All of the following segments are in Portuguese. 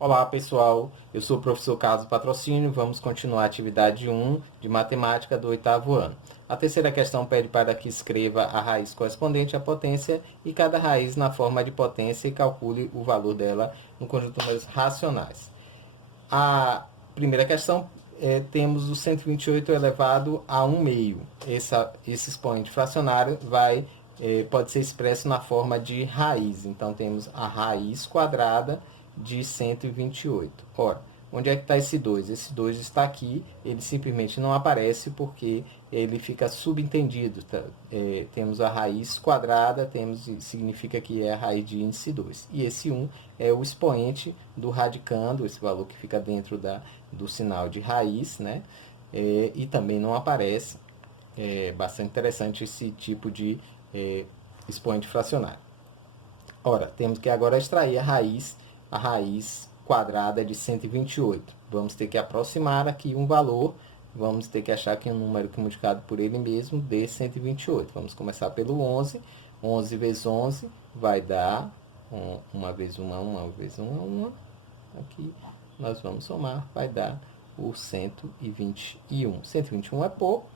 Olá pessoal, eu sou o professor Carlos Patrocínio, vamos continuar a atividade 1 de matemática do oitavo ano. A terceira questão pede para que escreva a raiz correspondente à potência e cada raiz na forma de potência e calcule o valor dela no conjunto de números racionais. A primeira questão, temos o 128 elevado a 1 meio. Esse expoente fracionário pode ser expresso na forma de raiz. Então, temos a raiz quadrada de 128. Ora, onde é que está esse 2? Esse 2 está aqui, ele simplesmente não aparece porque ele fica subentendido. Tá? Temos a raiz quadrada, significa que é a raiz de índice 2. E esse 1 é o expoente do radicando, esse valor que fica dentro do sinal de raiz, né? E também não aparece. É bastante interessante esse tipo de expoente fracionário. Ora, temos que agora extrair a raiz quadrada de 128. Vamos ter que aproximar aqui um valor, vamos ter que achar aqui um número que multiplicado por ele mesmo dê 128. Vamos começar pelo 11. 11 vezes 11 vai dar 1 vezes 1, 1 vezes 1, 1. Aqui nós vamos somar, vai dar o 121. 121 é pouco,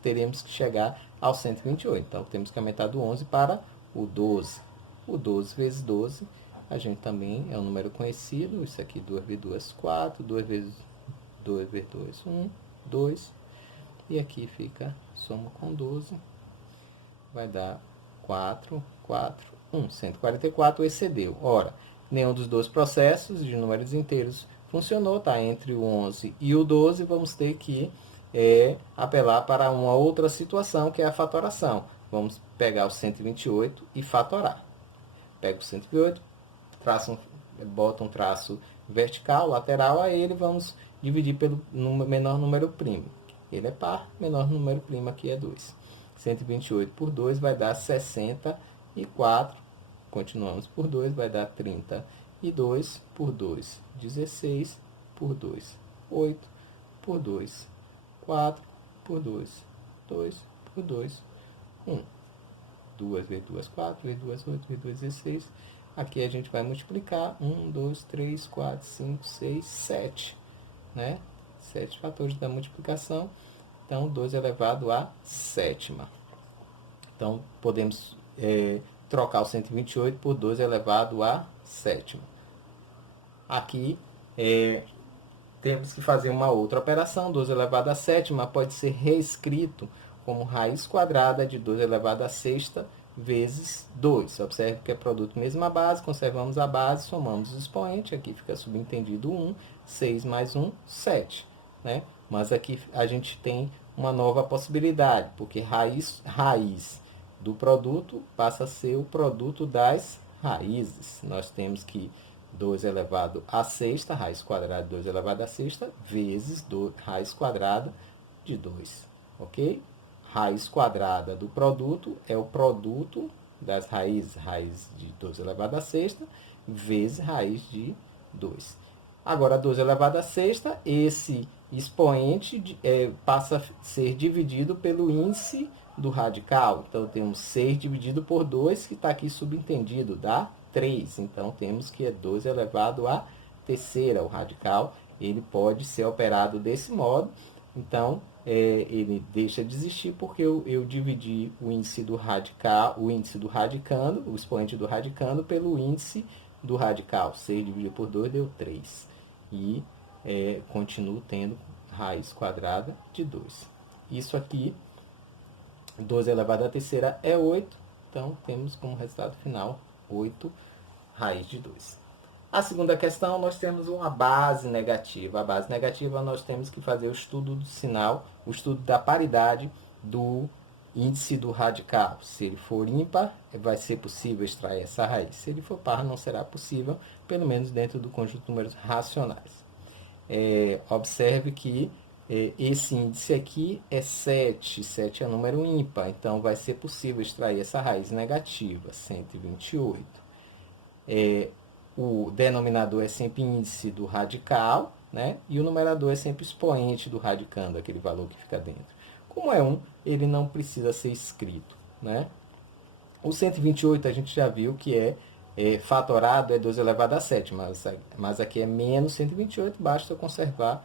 teremos que chegar ao 128. Então, temos que aumentar do 11 para o 12. O 12 vezes 12, a gente também é um número conhecido. Isso aqui, 2 vezes 2, 4. 2 vezes 2 vezes 2, 1, 2. E aqui fica, soma com 12, vai dar 4, 4, 1. 144 excedeu. Ora, nenhum dos dois processos de números inteiros funcionou, está entre o 11 e o 12, vamos ter que apelar para uma outra situação, que é a fatoração. Vamos pegar o 128 e fatorar. Pega o 128, bota um traço vertical, lateral a ele, vamos dividir pelo menor número primo. Ele é par, menor número primo aqui é 2. 128 por 2 vai dar 64. Continuamos por 2, vai dar 32 por 2, 16 por 2, 8 por 2, 4 por 2, 2 por 2, 1. 2 vezes 2, 4, vezes 2, 8, vezes 2, 16. Aqui a gente vai multiplicar 1, 2, 3, 4, 5, 6, 7. Né? 7 fatores da multiplicação. Então, 2 elevado a sétima. Então, podemos trocar o 128 por 2 elevado a sétima. Aqui, temos que fazer uma outra operação. 2 elevado a sétima pode ser reescrito como raiz quadrada de 2 elevado a sexta vezes 2. Observe que é produto mesma base, conservamos a base, somamos o expoente, aqui fica subentendido 1, 6 mais 1, 7. Né? Mas aqui a gente tem uma nova possibilidade, porque raiz do produto passa a ser o produto das raízes. Nós temos que 2 elevado a sexta, raiz quadrada de 2 elevado a sexta, vezes raiz quadrada de 2. Ok? Raiz quadrada do produto é o produto das raízes, raiz de 2 elevado a sexta, vezes raiz de 2. Agora, 2 elevado a sexta, esse expoente passa a ser dividido pelo índice do radical. Então, temos 6 dividido por 2, que está aqui subentendido, dá 3. Então, temos que é 2 elevado a terceira. O radical ele pode ser operado desse modo. Então, ele deixa de existir porque eu dividi o índice do radical, o índice do radicando, o expoente do radicando, pelo índice do radical. 6 dividido por 2 deu 3. E continuo tendo raiz quadrada de 2. Isso aqui, 2 elevado à terceira é 8. Então, temos como resultado final 8 raiz de 2. A segunda questão, nós temos uma base negativa. A base negativa, nós temos que fazer o estudo do sinal, o estudo da paridade do índice do radical. Se ele for ímpar, vai ser possível extrair essa raiz. Se ele for par, não será possível, pelo menos dentro do conjunto de números racionais. Observe que esse índice aqui é 7. 7 é um número ímpar, então vai ser possível extrair essa raiz negativa, 128. O denominador é sempre índice do radical, né? E o numerador é sempre expoente do radicando, aquele valor que fica dentro. Como é 1, ele não precisa ser escrito, né? O 128 a gente já viu que é fatorado é 2 elevado a 7, mas aqui é menos 128, basta eu conservar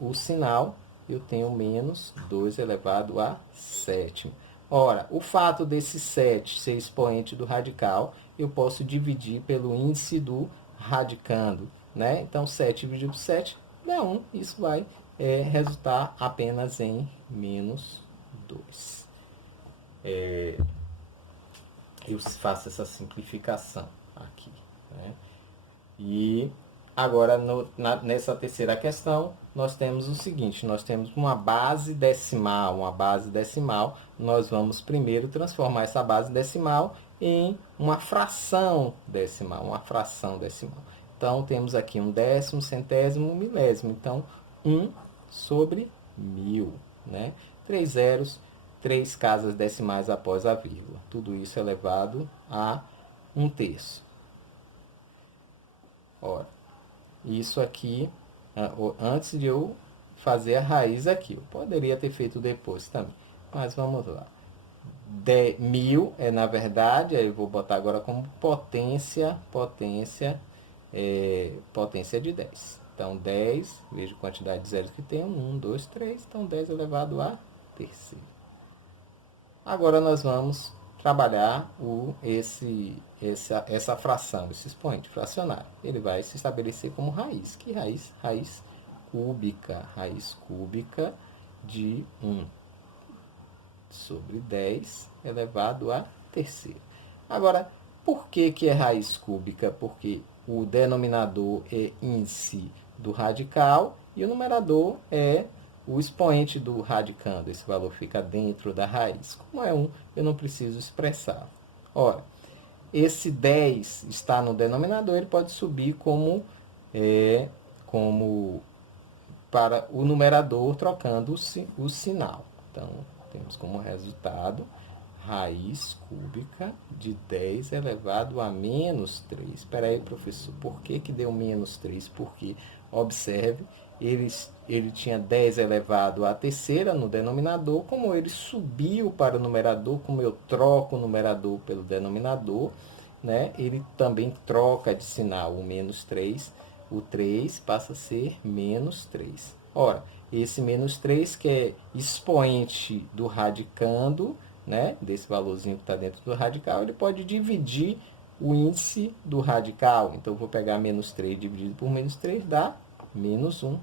o sinal, eu tenho menos 2 elevado a 7. Ora, o fato desse 7 ser expoente do radical, eu posso dividir pelo índice do radicando, né? Então, 7 dividido por 7 dá 1, isso vai resultar apenas em menos 2. Eu faço essa simplificação aqui, né? E agora, nessa terceira questão, nós temos o seguinte, nós temos uma base decimal. Nós vamos primeiro transformar essa base decimal em uma fração decimal. Então, temos aqui um décimo, centésimo, milésimo. Então, 1 sobre 1000, né? 3 zeros, 3 casas decimais após a vírgula. Tudo isso elevado a 1/3. Ora, isso aqui, antes de eu fazer a raiz aqui, eu poderia ter feito depois também, mas vamos lá. 1000 na verdade, aí eu vou botar agora como potência de 10. Então, 10, veja a quantidade de zeros que tem, 1, 2, 3, então 10 elevado a terceiro. Agora nós vamos trabalhar essa fração, esse expoente fracionário. Ele vai se estabelecer como raiz. Que raiz? Raiz cúbica. Raiz cúbica de 1 sobre 10 elevado a terceiro. Agora, por que é raiz cúbica? Porque o denominador é índice do radical e o numerador é o expoente do radicando. Esse valor fica dentro da raiz. Como é 1, eu não preciso expressar. Ora, esse 10 está no denominador, ele pode subir como para o numerador, trocando o sinal. Então, temos como resultado raiz cúbica de 10 elevado a menos 3. Espera aí, professor, por que deu menos 3? Porque, observe, ele tinha 10 elevado à terceira no denominador, como ele subiu para o numerador, como eu troco o numerador pelo denominador, né? Ele também troca de sinal, o menos 3, o 3 passa a ser menos 3. Ora, esse menos 3 que é expoente do radicando, né, desse valorzinho que está dentro do radical, ele pode dividir o índice do radical. Então, eu vou pegar menos 3 dividido por menos 3, dá menos 1.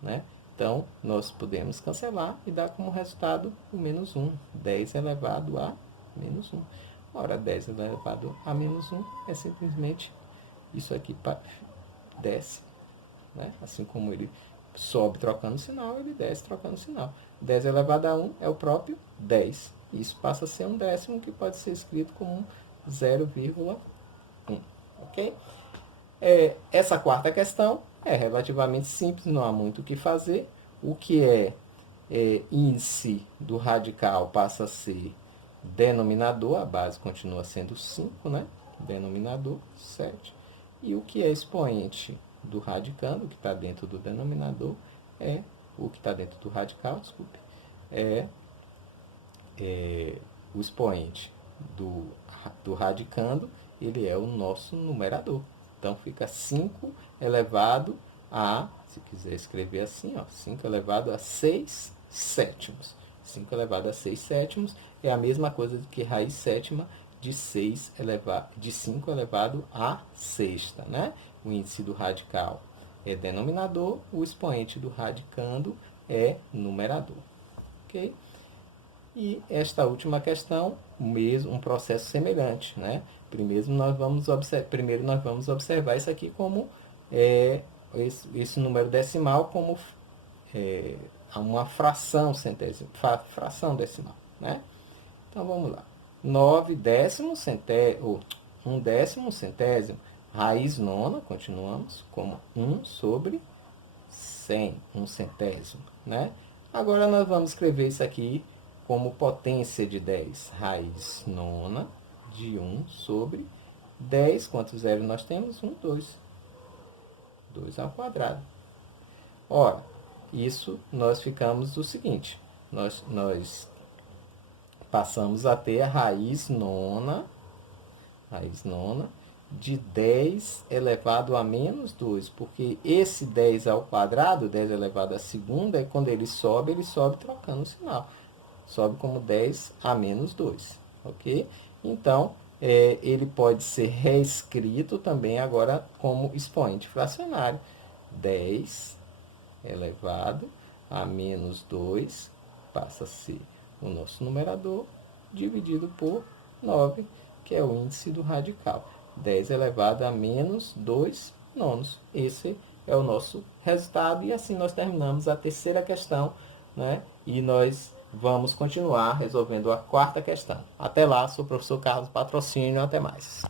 Né? Então, nós podemos cancelar e dar como resultado o menos 1. 10 elevado a menos 1. Ora, 10 elevado a menos 1 é simplesmente isso aqui desce. Né? Assim como ele sobe trocando sinal, ele desce trocando sinal. 10 elevado a 1 é o próprio 10. Isso passa a ser um décimo, que pode ser escrito como 0,1. Ok? Essa quarta questão é relativamente simples, não há muito o que fazer. O que é índice do radical passa a ser denominador, a base continua sendo 5, né? Denominador, 7. E o que é expoente do radicando, que está dentro do denominador, o que está dentro do radical, desculpe, o expoente do radicando, ele é o nosso numerador. Então, fica 5 elevado a, se quiser escrever assim, 5 elevado a 6 sétimos. 5 elevado a 6 sétimos é a mesma coisa do que raiz sétima de 5 elevado a sexta. Né? O índice do radical é denominador, o expoente do radicando é numerador. Ok? E esta última questão, mesmo um processo semelhante, né? Primeiro nós vamos observar isso aqui como esse número decimal como uma fração centésima, fração decimal, né? Então vamos lá. 9 décimos centésimo, 1 décimo centésimo, raiz nona, continuamos, como 1 sobre 100, 1 centésimo, né? Agora nós vamos escrever isso aqui como potência de 10, raiz nona de 1 sobre 10. Quantos zeros nós temos? 1, 2. 2 ao quadrado. Ora, isso nós ficamos o seguinte, nós passamos a ter a raiz nona raiz nona, de 10 elevado a menos 2, porque esse 10 ao quadrado, 10 elevado à segunda, é quando ele sobe trocando o sinal. Sobe como 10 a menos 2, ok? Então, ele pode ser reescrito também agora como expoente fracionário. 10 elevado a menos 2 passa a ser o nosso numerador, dividido por 9, que é o índice do radical. 10 elevado a menos 2 nonos. Esse é o nosso resultado. E assim nós terminamos a terceira questão, né? E nós vamos continuar resolvendo a quarta questão. Até lá, sou o professor Carlos Patrocínio. Até mais.